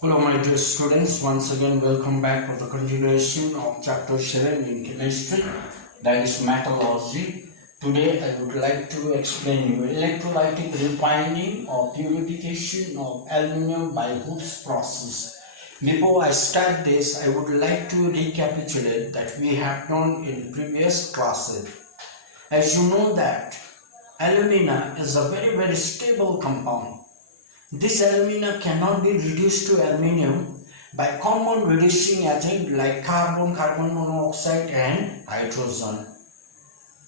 Hello, my dear students. Once again, welcome back for the continuation of chapter 7 in chemistry, that is metallurgy. Today, I would like to explain you electrolytic refining or purification of aluminum by Hoops process. Before I start this, I would like to recapitulate that we have done in previous classes. As you know that alumina is a very stable compound. This alumina cannot be reduced to aluminium by common reducing agent like carbon, carbon monoxide and hydrogen,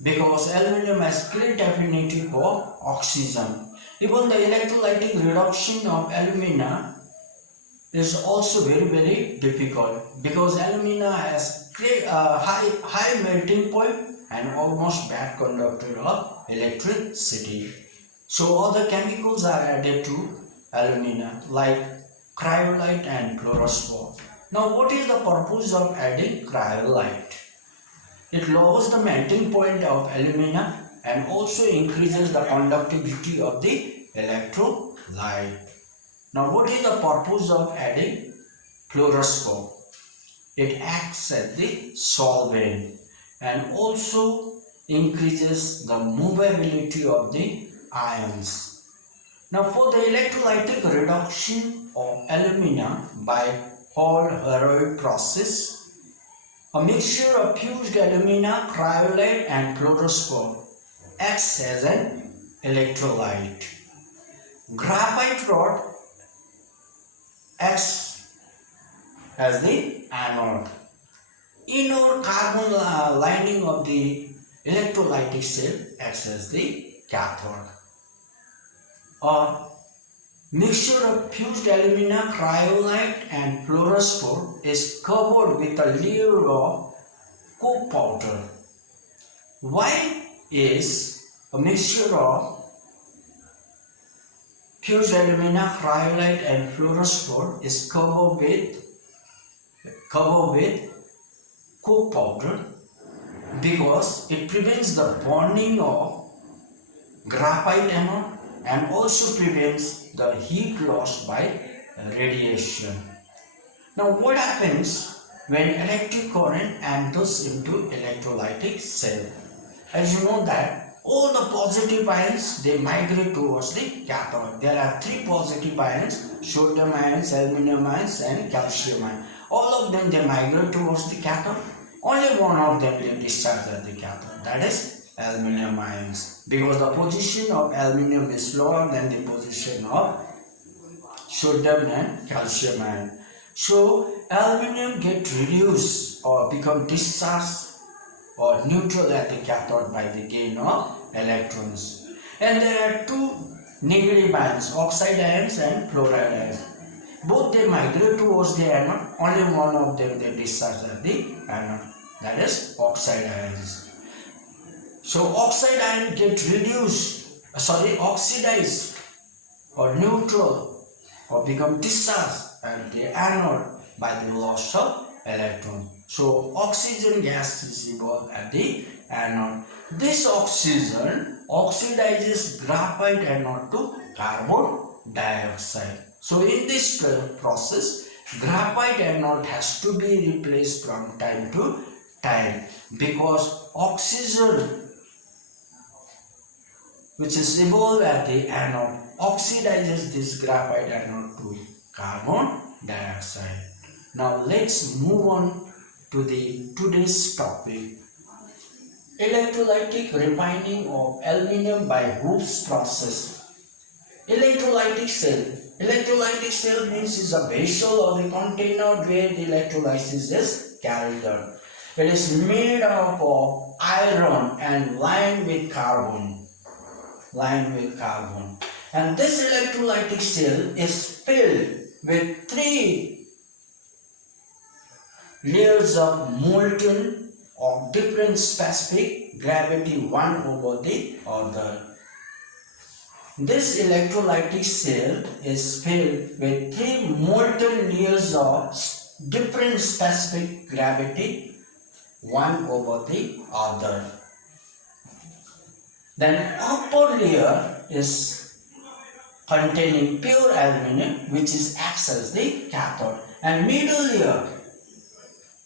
because aluminium has great affinity for oxygen. Even the electrolytic reduction of alumina is also very difficult because alumina has great high melting point and almost bad conductor of electricity. So other chemicals are added to alumina like cryolite and fluorophore. Now what is the purpose of adding cryolite? It lowers the melting point of alumina and also increases the conductivity of the electrolyte. Now what is the purpose of adding fluorophore? It acts as the solvent and also increases the movability of the ions. Now for the electrolytic reduction of alumina by Hall-Héroult process, a mixture of fused alumina, cryolite and fluorophore acts as an electrolyte. Graphite rod acts as the anode. Inner carbon lining of the electrolytic cell acts as the cathode. A mixture of fused alumina, cryolite and fluorophore is covered with a layer of coke powder. Why is a mixture of fused alumina, cryolite and fluorophore is covered with coke powder? Because it prevents the burning of graphite anode and also prevents the heat loss by radiation. Now what happens when electric current enters into electrolytic cell? As you know that all the positive ions, they migrate towards the cathode. There are three positive ions: sodium ions, aluminum ions and calcium ions. All of them, they migrate towards the cathode. Only one of them they discharge at the cathode, that is aluminum ions, because the position of aluminum is lower than the position of sodium and calcium ion. So aluminum get reduced or become discharged or neutral at the cathode by the gain of electrons. And there are two negative ions, oxide ions and fluoride ions. Both they migrate towards the anode, only one of them they discharge at the anode, that is oxide ions. So oxide ion get oxidized or neutral or become discharged at the anode by the loss of electron. So oxygen gas is evolved at the anode. This oxygen oxidizes graphite anode to carbon dioxide. So in this process, graphite anode has to be replaced from time to time because oxygen which is evolved at the anode oxidizes this graphite anode to carbon dioxide. Now let's move on to the today's topic. Electrolytic refining of aluminum by Hoops process. Electrolytic cell. Electrolytic cell means is a vessel or the container where the electrolysis is carried out. It is made up of iron and lined with carbon. And this electrolytic cell is filled with three layers of molten of different specific gravity one over the other. This electrolytic cell is filled with three molten layers of different specific gravity one over the other. Then upper layer is containing pure aluminum, which is acts as the cathode, and middle layer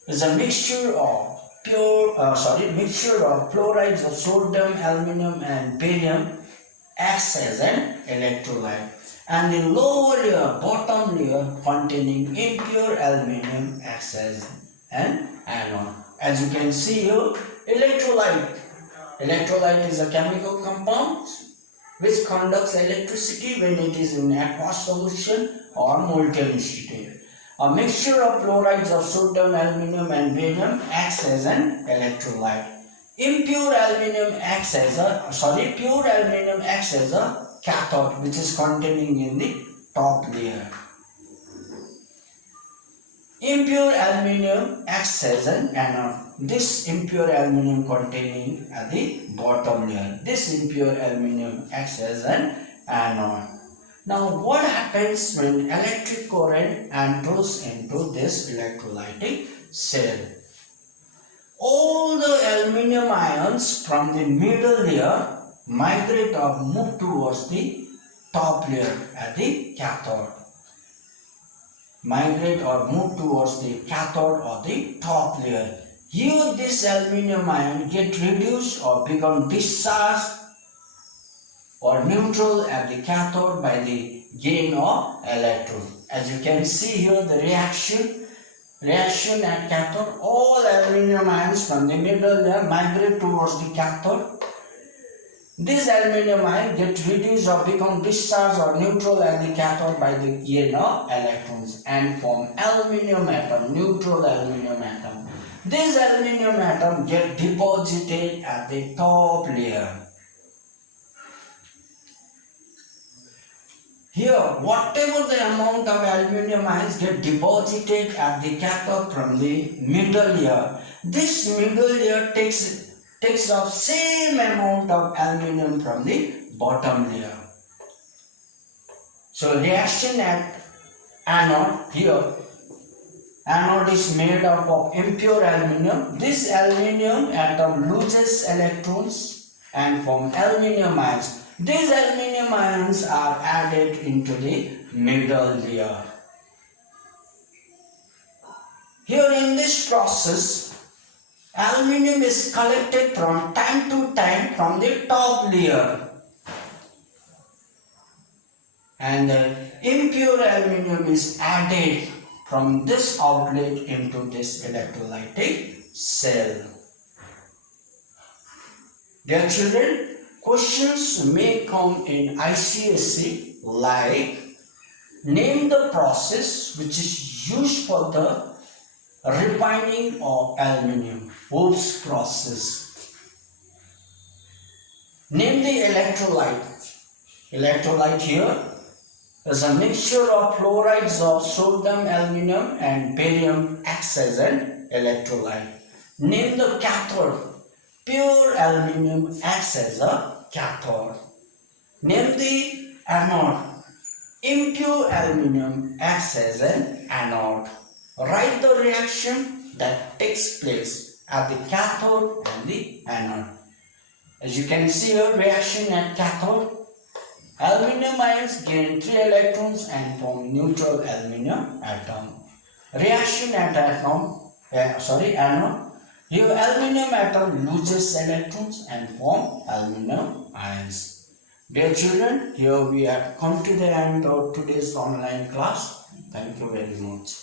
is a mixture of mixture of chlorides of sodium, aluminum, and barium acts as an electrolyte, and the lower layer, bottom layer, containing impure aluminum acts as an anode. As you can see here, electrolyte is a chemical compound which conducts electricity when it is in aqueous solution or molten state. A mixture of chlorides of sodium, aluminum, and barium acts as an electrolyte. Pure aluminum acts as a cathode, which is containing in the top layer. Impure aluminum acts as an anode. This impure aluminum containing at the bottom layer. This impure aluminum acts as an anode. Now what happens when electric current enters into this electrolytic cell? All the aluminum ions from the middle layer migrate or move towards the top layer at the cathode. Migrate or move towards the cathode or the top layer. Here this aluminum ion get reduced or become discharged or neutral at the cathode by the gain of electron. As you can see here, the reaction at cathode, all aluminum ions from the middle layer migrate towards the cathode. This aluminum ion get reduced or become discharged or neutral at the cathode by the gain of electrons and form aluminum atom, neutral aluminum atom. This aluminum atom get deposited at the top layer. Here, whatever the amount of aluminum ions get deposited at the cathode from the middle layer, this middle layer takes off same amount of aluminum from the bottom layer. So reaction at anode, here anode is made up of impure aluminum. This aluminum atom loses electrons and form aluminum ions. These aluminum ions are added into the middle layer. Here in this process, aluminum is collected from time to time from the top layer, and the impure aluminum is added from this outlet into this electrolytic cell. Dear children, questions may come in ICSE like, name the process which is used for the refining of aluminum. Wolff's process. Name the electrolyte. Electrolyte here is a mixture of chlorides of sodium, aluminum, and barium acts as an electrolyte. Name the cathode. Pure aluminum acts as a cathode. Name the anode. Impure aluminum acts as an anode. Write the reaction that takes place at the cathode and the anode. As you can see here, reaction at cathode, aluminum ions gain 3 electrons and form neutral aluminum atom. Reaction at anode, here aluminum atom loses electrons and form aluminum ions. Dear children, here we have come to the end of today's online class. Thank you very much.